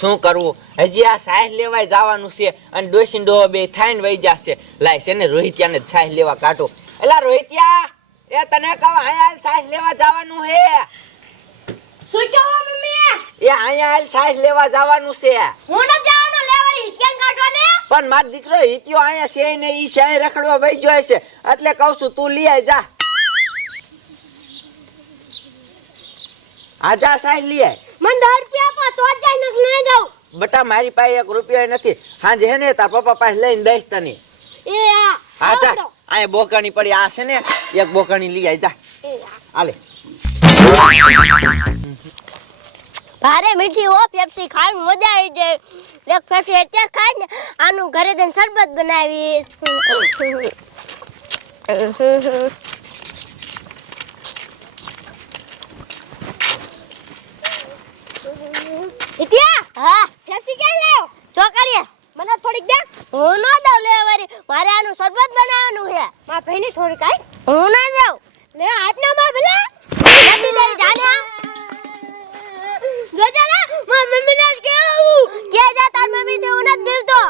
શું કરવું? હજી આ સાહેસ લેવાય જવાનું છે અને ડોસીન ડોહો બે થાય ને વહી જશે. લાય છે ને રોહિત્યાને જ સાહેબ લેવા કાઢો. એલા રોહિત્યા એ તને કહું અહીંયા સાહેસ લેવા જવાનું હે શું કહો મમ્મી? એ અહીંયા સાહેસ લેવા જવાનું છે. હું ન જવાનો લેવાની હિતિયાન કાઢવા ને પણ મારો દીકરો હિત્યો અહીંયા છે ને ઈ શાય રખડવા વહી જાય છે એટલે કહું છું તું લઈ આય જા. આ જા સાહેબ લઈ આય. મને દસ રૂપિયા આપો તો જ જાય નક લઈ જાઉં. બટા મારી પાસે એક રૂપિયો નથી. હાંજે હે ને તાર પપ્પા પાસે લઈને દઈશ તને. એ આ હા જા. અહીંયા બોકાણી પડી આ છે ને એક બોકાણી લઈ આય જા. આ. આલે ભારે મીઠી હો પેપ્સી ખાવાની મજા આવી જાય. એક પેપ્સી અત્યારે ખાય ને આનું ઘરે જઈને શરબત બનાવી. ઇતિયા હા પેપ્સી ક્યાં લાવ ચોકરીએ મને થોડીક દે. હું ન દઉં લે વરી. મારે આનું શરબત બનાવવાનું છે. માર ભાઈને થોડીક આઈ હું ના દઉં. લે હાથના માર ભલે. નથી દઈ જાને ને માર મમ્મી ને કેવું કે જા તાર મમ્મી તે ઉનત દીધો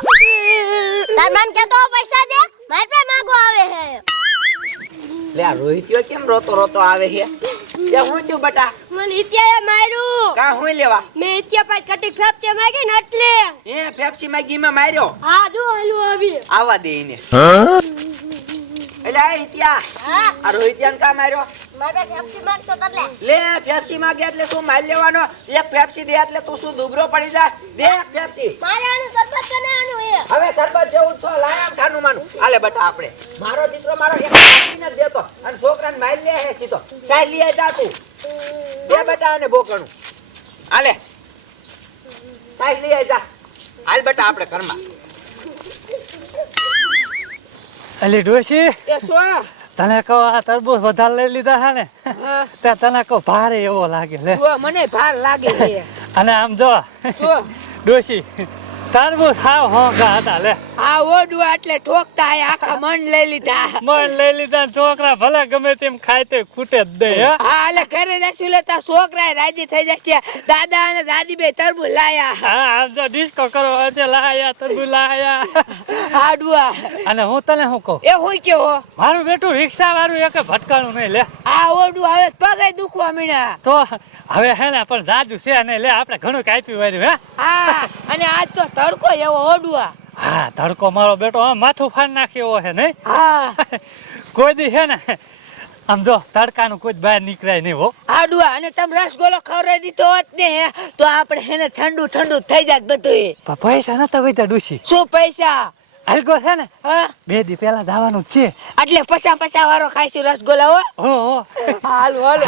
તાર મન કે તો પૈસા દે માર પે માંગો આવે હે. લે આ રોહિતિયો કેમ રોતો રોતો આવે હે? કે હું છું બટા? મને ઇતિયા માર્યું. કા હું લેવા? મે ઇતિયા પર કટી ફેપ માંગી માગી ને એટલે. એ પેપ્સી માગી માં માર્યો? હા જો હાલું આવી. આવા દે એને. એટલે આ હિતિયા હા. આ રોહિતિયાને કા માર્યો? લે. પેપ્સી માંગે એટલે શું માલ લેવાનો. એક પેપ્સી દે એટલે તું શું દુબરો પડી જા દે એક પેપ્સી મારે આનું શરબત બનાવવાનું હે હવે સરબત જેવું તો લાયા સાનું માનું. હાલે બટા આપણે. મારો દીકરો મારો એક પેપ્સી ન દેતો. અને છોકરાને માલ લે હે સીધો. સાઈ લઈ જા તું. દે બટા અને બોકણું આલે સાઈ લઈ જા. હાલ બટા આપણે ઘરમાં. અલે ડોશી. એ શું? તને કહો આ તરબૂચ વધારે લઈ લીધા હે ને? તે તને કહો ભારે એવો લાગે લે. મને ભાર લાગે છે. અને આમ જો ડોશી તરબૂચ હાવ હોંકા હતા લે. આ ઓડવા એટલે ઠોકતા આયા આખા મન લઈ લીધા. મન લઈ લીધા છોકરા ભલે ગમે તેમ ખાય તે ખૂટે જ દે હે. હા એટલે ઘરે જશું લેતા છોકરા રાજી થઈ જશે. દાદા અને દાદી બે તરબૂચ લાયા. હા આમ જો ડિસ્કો કરો આજે લાયા તરબૂચ લાયા. હાડવા અને હું તને શું કહું? એ હોય કેવો મારું બેટું રિક્ષા વાળું એક ભટકાણું નહીં લે. આ ઓડું હવે પગે દુખવા મીણા. તો હવે હે ને પણ દાદુ છે નહીં લે આપણે ઘણું કાપ્યું વાર્યું હે. હા અને આજ તો તડકો એવો ઓડવા હા તડકો મારો બેટો માથું ફાડી નાખ્યો હે નહીં હા. કોઈ દી હે ને આમ જો તડકાનું કોઈ બહાર નીકળાય નહીં હો. હાડવા અને તમે રસગોલો ખવડાવી દીધો હોત ને તો આપણે હેને ઠંડુ ઠંડુ થઈ જાત બધું પૈસા પૈસા નતા વૈતા ડૂસી શું પૈસા? હાલકો છે ને? હા. બે દી પેલા દાવાનું છે. એટલે પચા પચા વાળો ખાઈશું રસગોલા હો. હો હાલો હાલો.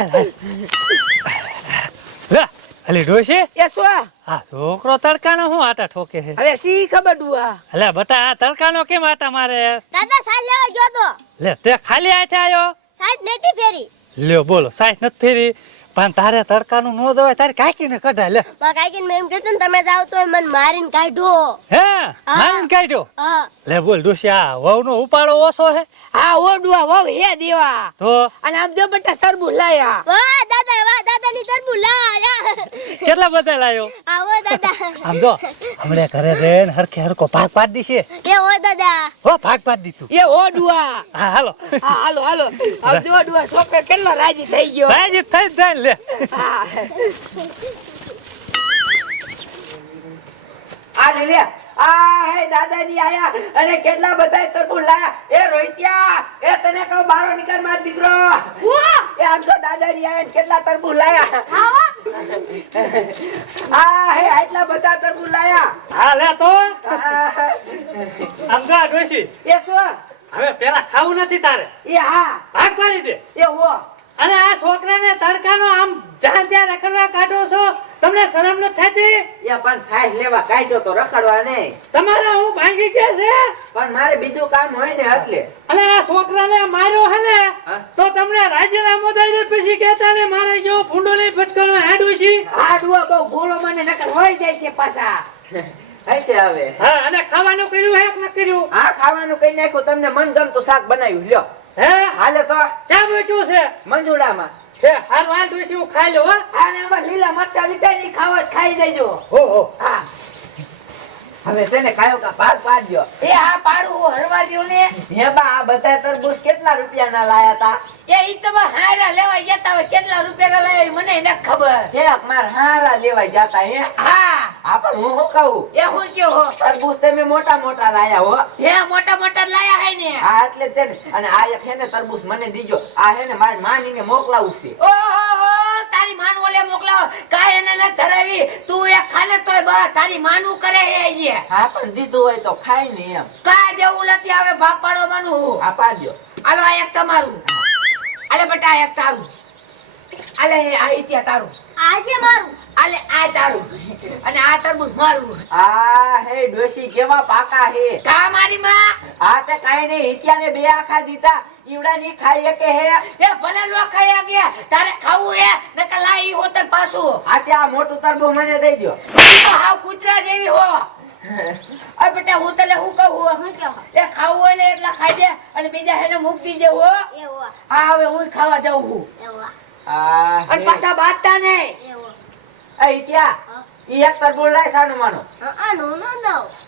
લે. અલી ડોશી એ સો આ? છોકરો તડકાનો શું આટા ઠોકે છે? હવે સી ખબર ડુઆ? અલે બટા આ તડકાનો કેમ આટા મારે? દાદા સાલ લેવા ગયો તો. લે તે ખાલી આથે આયો? સાઈડ નથી ફેરી. લ્યો બોલો સાઈસ નથી ફેરી? પણ તારે તડકાનું નો દવાય તારે કાકીને કઢા લે. માં કાકીને મેં એમ કીધું ને તમે જાવ તો મને મારીને કાઢો. હે? મારીને કાઢો? લે બોલ ડોશી આ વહુનો ઉપાડો ઓછો હે. આ ઓડુઆ વહુ હે દેવા. તો? અને આમ જો બટા તરબુ લાયા. વાહ દાદા વાહ દાદાની તરબુ લાયા. કેટલા બધા લાયો? આવો દાદા. આમ જો હમણે ઘરે રેન હરખે હરકો ભાગ પાડ દીશે. એ ઓ દાદા. હો ભાગ પાડ દીધું. એ ઓડુઆ. હા હાલો. હા હાલો હાલો. આમ જો ઓડવા છોકરો કેટલો રાજી થઈ ગયો. રાજી થઈ જાય ને લે. આ લે લે આ હે દાદાની આયા. અને કેટલા બધા તરબૂચ લાયા. એ રોહિતિયા એ તને કહું બારો નીકળ માર દીકરો. એ આમ તો દાદાની આયા કેટલા તરબૂચ લાયા. આ હે આટલા બધા તરબુ લાયા. હા લે તો. આમ જો આ એ શું? હવે પેલા ખાવું નથી તારે. એ હા. ભાગ પાડી દે. એ હો. અને આ છોકરાને તડકાનો આમ જ્યાં ત્યાં રખડવા કાઢો છો તમને શરમ ન થતી? યા પણ સાહેબ લેવા કાઢ્યો તો રખડવા નહીં. તમારે હું ભાંગી ગયા છે? પણ મારે બીજું કામ હોય ને એટલે. અને આ છોકરાને માર્યો હે ને તો તમને રાજીનામું દઈ દે પછી કહેતા ને મારે જો ફૂંડો લઈ ફટકારો હાડુ છે? હાડવા બહુ ભૂલો મને નકર હોય જાય છે પાછા. હશે હવે. હા અને ખાવાનું કર્યું હે કે ન કર્યું? આ ખાવાનું કઈ નાખ્યું તમને મનગમતું શાક બનાવ્યું. લ્યો. હે હાલે તો મૂક્યું છે? મંજુડામાં છે હારું હાલ ડોશી હું ખાઈ લો હો. આમાં લીલા મરચા લીધા ની ખાવા ખાઈ હો હો. હા. હવે કાયો કા ભાગ પાડજો એ હા પાડું હું હરવા દ્યો ને. હે બા આ બધા તરબૂચ કેટલા રૂપિયાના લાયા તા? એ ઈ તમે હારા લેવા ગયા તા કેટલા રૂપિયા લાયા મને ન ખબર. માર હારા લેવાય જાતા હે. હા. પણ હું શું કહું? એ હું કયો હો? તરબૂચ તમે મોટા મોટા લાયા હો. હે મોટા મોટા લાયા હે ને. આ એટલે જ છે ને અને આ એક હે ને તરબૂચ મને દીજો. આ હે ને મારી માનીને મોકલાવું છે. ઓહો મોકલાવો કાય એને ન ધરાવી. તું એ ખાલે તોય બા તારી માનું કરે હે જે. હા પણ દીધું હોય તો ખાય ને એમ. કાય જેવું નથી આવે ભાગ પાડો માનું આ પાડજો આલો આ એક તમારું. આલે બટા એક તારું. આલે આ ઇતિયા ત્યાં તારું. આજે મારું. આલે આ તારું. અને આ તરબૂચ મારું. આ હે ડોસી કેવા પાકા હે? કા મારી માં? આ તે કાઈ નહીં હિત્યાને બે આખા દીતા ઈવડા ની ખાઈ કે હે? એ ભલે લો ખાઈ આગે તારે ખાવું હે? નકર લાઈ હોતર પાછું. આ તે આ મોટું તરબૂ મને દઈ દો તો હાવ કૂતરા જેવી હો. અરે બેટા હું તને હું? કહું? એ ખાવું હોય ને એટલા ખાઈ દે અને બીજા હેને મૂકી દેવો હો. હવે હું ખાવા જાઉં છું. અને પાછા બાંધતા ને એવો. એ હિત્યા ઈ એક તરબૂચ લાય સાનું માનો.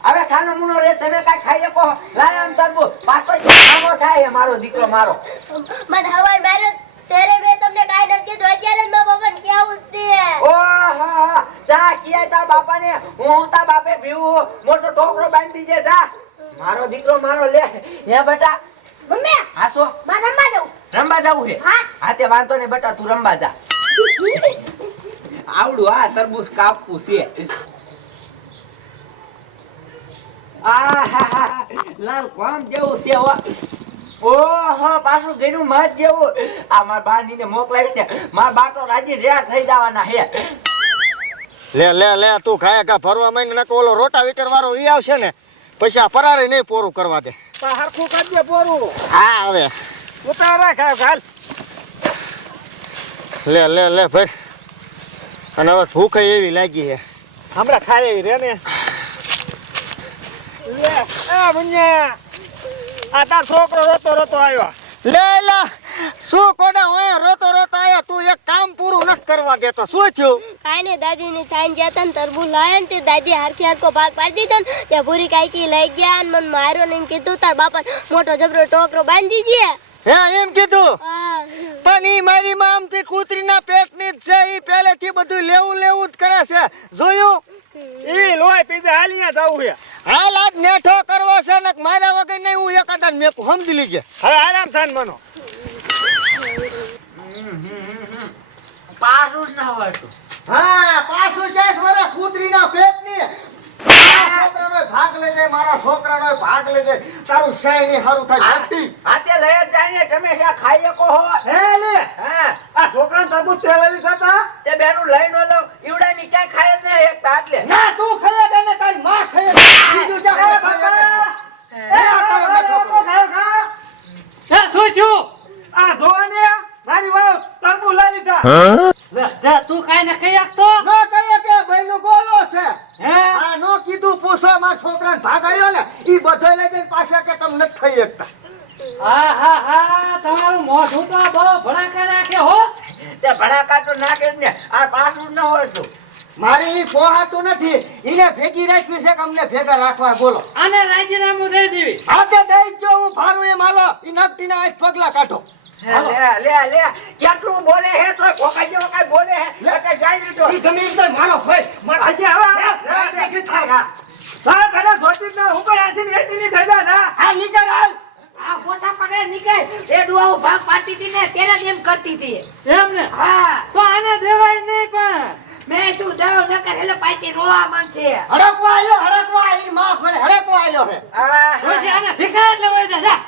હવે સાનો મુનો રે તમે કાઈ ખાઈ શકો? લાય આમ તરબૂચ પાછો સામો થાય મારો દીકરો મારો. મને હવાઈ માર્યો ત્યારે મેં તમને કાંઈ નથી કીધું. અત્યારે જ મારા બાપાને કહેવું જ છે. ઓ હા હા. ચા કિયા તા બાપાને. હું તા બાપે પીવું મોટો ટોકરો બાંધી દે જા. મારો દીકરો મારો લે. હે બેટા. મમ્મી હાસો મારા જવું. રમવા જવું છે? હા. તે વાંધો નહીં બટા તું રમવા જા. આવડું આ તરબૂચ કાપવું છે. આ હા હા લાલ કોમ જેવું છે ઓહો પાછું ઘેરું મત જેવું. આ મારા બાની ને મોકલાવી ને મારા બા તો રાજી રહ્યા થઈ જવાના હે લે લે લે તું ખાય કા ફરવા માંડ નકો ઓલો રોટાવીટર વાળો ઈ આવશે ને પછી આ પરારે નહીં પોરું કરવા દે. હરખું કરજે પોરું. હા હવે. ઉતારા ખાવ ખાલ લે લે લે ભાઈ. અને હવે ભૂખ એવી લાગી છે? હમણાં ખાઈ એવી રે ને. લે આ મુન્યા આ તાર છોકરો રોતો રોતો આવ્યો. લે લે. શું કોડા હોય? રોતો રોતો આયો તું એક કામ પૂરું નથી કરવા દેતો. શું થયું? કાઈ ને દાદી ની થાઈન ગયા હતા ને તરબૂ લાયા ને તે દાદી હરખી હરખો ભાગ પાડી દીધો ને તે ભૂરી કાઈકી લઈ ગયા ને મને માર્યો ને એમ કીધું તાર બાપા મોટો જબરો ટોકરો બાંધી દે. હે એમ કીધું? પણ ઈ મારી માં આમથી કૂતરીના પેટની જ છે ઈ પહેલેથી બધું લેવું લેવું જ કરે છે. જોયું? ઈ લોહી પીધે હાલીયા જાવું છે. હાલ આજ નેઠો કરવો છે ને મારા વગર નહીં હું એકાદા મેં સમજી લીજે. હવે આરામ સાન મનો પાછું જ ના વળતું હા પાછું ક્યાંક વરે કૂતરીના પેટની ભાગ લઈ જાય મારા છોકરાનો ભાગ લઈ તારું શાય નહીં સારું થાય જલ્દી આ લઈ જ જાય ને. તમે શા ખાઈ શકો હો. હે લે. હા. આ છોકરાને તરબૂચ તેલ લઈ જતા તે બેનું લઈ ન લઉં ઈવડા ની ક્યાંય ખાય જ નહીં એક તાટલે ના તું ખાઈ દે ને તારી માં ખાઈ બીજું એ ક્યાં બાપા! એ આ તારો છોકરો ખાયો ખા. એ શું થયું? આ જોવા મારી વાવ તરબૂચ લઈ લીધા લે, લે, તું કાંઈ ને કહી શકતો? ન કહીએ કે ભાઈનો ગોલો છે હે આ નો કીધું પૂછો મારા છોકરાને ભાગ આવ્યો ને એ બધો લઈ જઈને પાછા કે તમે નથી ખાઈ શકતા. હા હા હા તમારું મોઢું તો બહુ ભડાકા નાખે હો. તે ભડાકા તો નાખે જ ને આ પાછું ન વળતું મારી ઈ પોહાતું નથી ઈને ભેગી રાખવી છે કે અમને ભેગા રાખવા બોલો. આને રાજીનામું દઈ દેવી. આજે દઈ જો હું ભારું એ માલો ઈ નકટીના આજ પગલા કાઢો. લે લે લે કેટલું બોલે હે તો કોકા જેવો કઈ બોલે હે એટલે જમીન તો મારો ભાઈ. મારો હજી હવે તારા તને જોતી જ ના હું પણ આથી વેચી ની થઈ ના આ નીકળ હાલ આ પોસા પકડે નીકળ. એ ડુઆ હું ભાગ પાડતી હતી ને તેને જ એમ કરતી હતી એમ ને? હા. તો આને દેવાય નહીં પણ. મેં તું જાવ ન કર એટલે પાછી રોવા માંડશે હડકવા આયો હડકવા ઈ માં હડકવા આયો હે. પછી આને ભીખા એટલે હોય જા